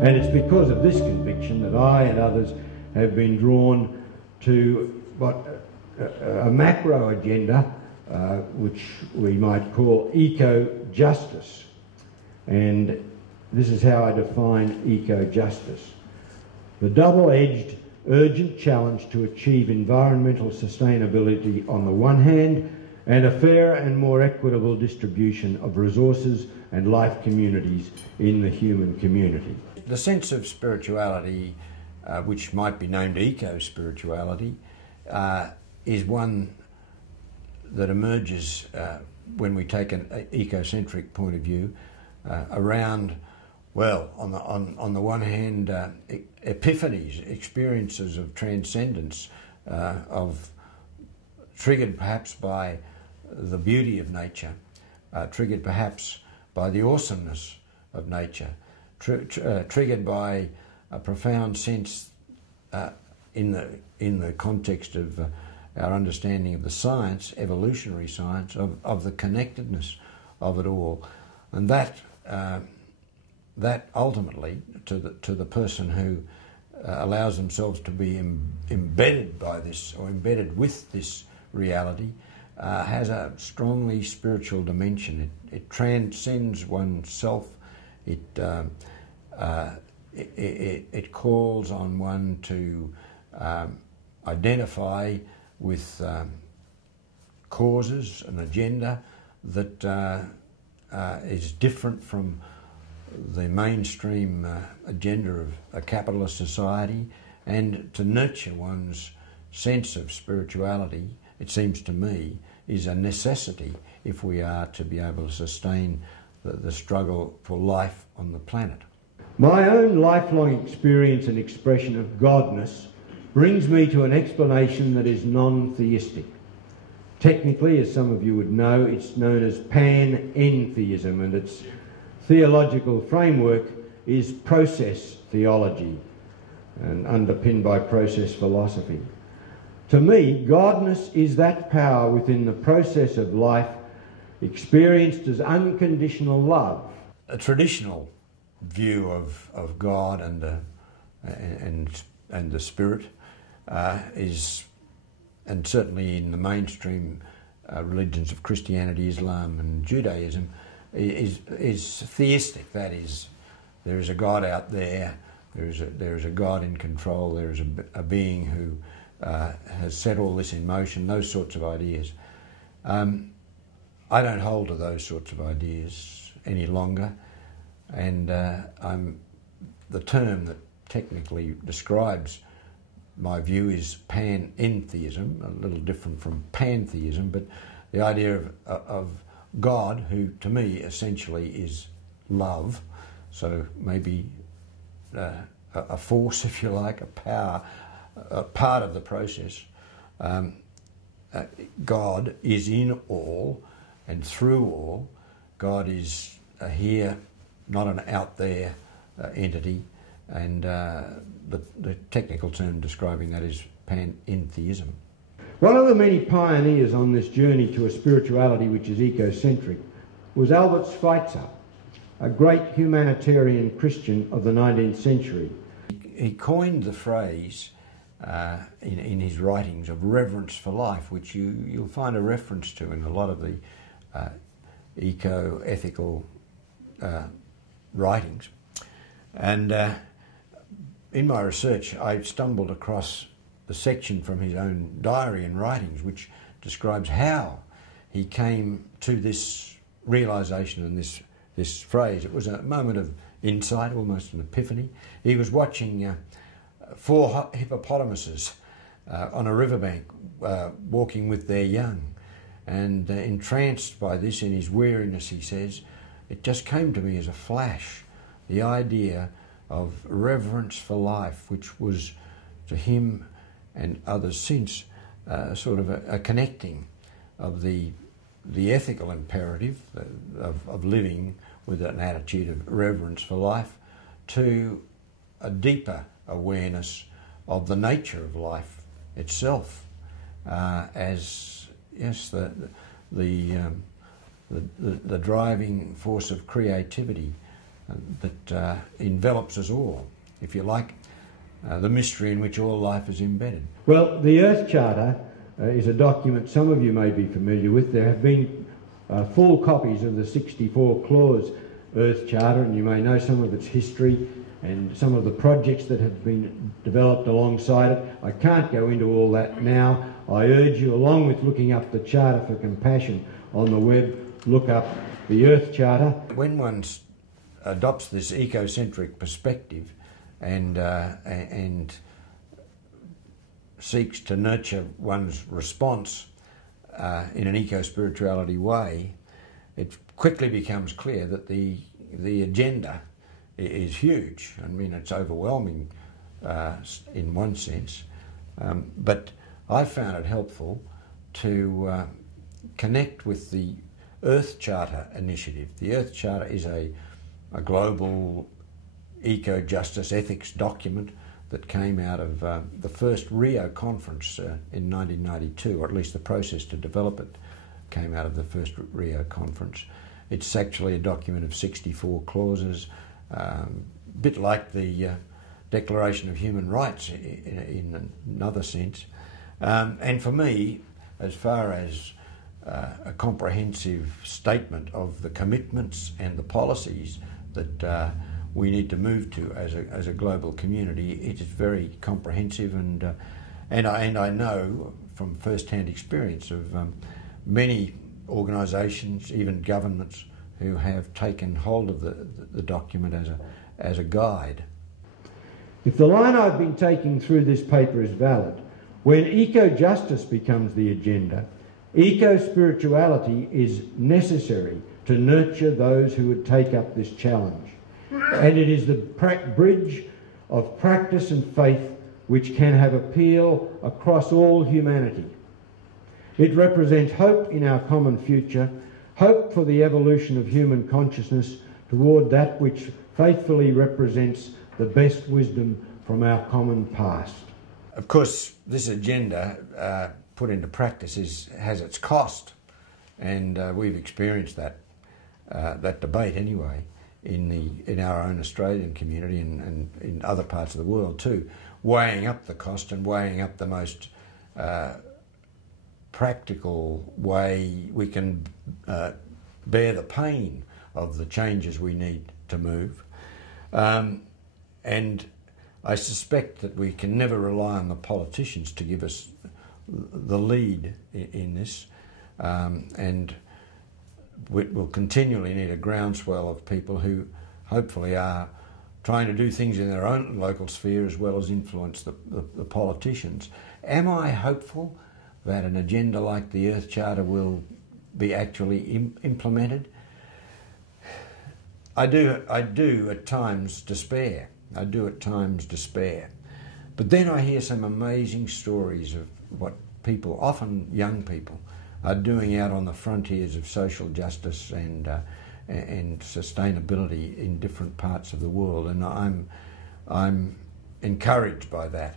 And it's because of this conviction that I and others have been drawn to a macro agenda, which we might call eco-justice. And this is how I define eco-justice: the double-edged, urgent challenge to achieve environmental sustainability on the one hand, and a fair and more equitable distribution of resources and life communities in the human community. The sense of spirituality, which might be named eco-spirituality, is one that emerges when we take an eco-centric point of view around, well, on the one hand, epiphanies, experiences of transcendence, triggered perhaps by the beauty of nature, triggered perhaps by the awesomeness of nature, triggered by a profound sense in the context of our understanding of the science, evolutionary science, of the connectedness of it all, and that ultimately to the person who allows themselves to be embedded by this or embedded with this reality has a strongly spiritual dimension. It transcends oneself. It calls on one to identify with causes, an agenda that is different from the mainstream agenda of a capitalist society, and to nurture one's sense of spirituality, it seems to me, is a necessity if we are to be able to sustain the struggle for life on the planet. My own lifelong experience and expression of godness brings me to an explanation that is non-theistic. Technically, as some of you would know, it's known as pan-entheism, and its theological framework is process theology and underpinned by process philosophy. To me, godness is that power within the process of life experienced as unconditional love. A traditional view of God and the Spirit is, and certainly in the mainstream religions of Christianity, Islam and Judaism, is theistic. That is, there is a God out there, there is a God in control, there is a being who has set all this in motion, those sorts of ideas. I don't hold to those sorts of ideas any longer, and the term that technically describes my view is pan-entheism, a little different from pantheism, but the idea of God, who to me essentially is love, so maybe a force, if you like, a power, a part of the process. God is in all and through all. God is here, not an out there entity, and the technical term describing that is panentheism. One of the many pioneers on this journey to a spirituality which is eco-centric was Albert Schweitzer, a great humanitarian Christian of the 19th century. He coined the phrase in his writings of reverence for life, which you'll find a reference to in a lot of the eco-ethical writings. And in my research, I stumbled across the section from his own diary and writings which describes how he came to this realisation and this phrase. It was a moment of insight, almost an epiphany. He was watching 4 hippopotamuses on a riverbank walking with their young, and entranced by this, in his weariness, he says, it just came to me as a flash, the idea of reverence for life, which was to him and others since sort of a connecting of the ethical imperative of living with an attitude of reverence for life to a deeper awareness of the nature of life itself as, yes, the driving force of creativity that envelops us all, if you like, the mystery in which all life is embedded. Well, the Earth Charter is a document some of you may be familiar with. There have been full copies of the 64-clause Earth Charter, and you may know some of its history and some of the projects that have been developed alongside it. I can't go into all that now. I urge you, along with looking up the Charter for Compassion on the web, look up the Earth Charter. When one adopts this eco-centric perspective and seeks to nurture one's response in an eco-spirituality way, it quickly becomes clear that the agenda is huge. I mean, it's overwhelming in one sense, but I found it helpful to connect with the Earth Charter initiative. The Earth Charter is a global eco-justice ethics document that came out of the first Rio conference in 1992, or at least the process to develop it came out of the first Rio conference. It's actually a document of 64 clauses, a bit like the Declaration of Human Rights in another sense. And for me, as far as a comprehensive statement of the commitments and the policies that we need to move to as a global community, it is very comprehensive, and I know from first-hand experience of many organisations, even governments, who have taken hold of the document as a guide. If the line I've been taking through this paper is valid, when eco-justice becomes the agenda, eco-spirituality is necessary to nurture those who would take up this challenge. And it is the bridge of practice and faith which can have appeal across all humanity. It represents hope in our common future, hope for the evolution of human consciousness toward that which faithfully represents the best wisdom from our common past. Of course, this agenda put into practice has its cost, and we've experienced that debate anyway in our own Australian community and in other parts of the world too, weighing up the cost and weighing up the most practical way we can bear the pain of the changes we need to move. And I suspect that we can never rely on the politicians to give us the lead in this, and we'll continually need a groundswell of people who hopefully are trying to do things in their own local sphere as well as influence the politicians. Am I hopeful that an agenda like the Earth Charter will be actually implemented? I do at times despair. But then I hear some amazing stories of what people, often young people, are doing out on the frontiers of social justice and sustainability in different parts of the world, and I'm encouraged by that.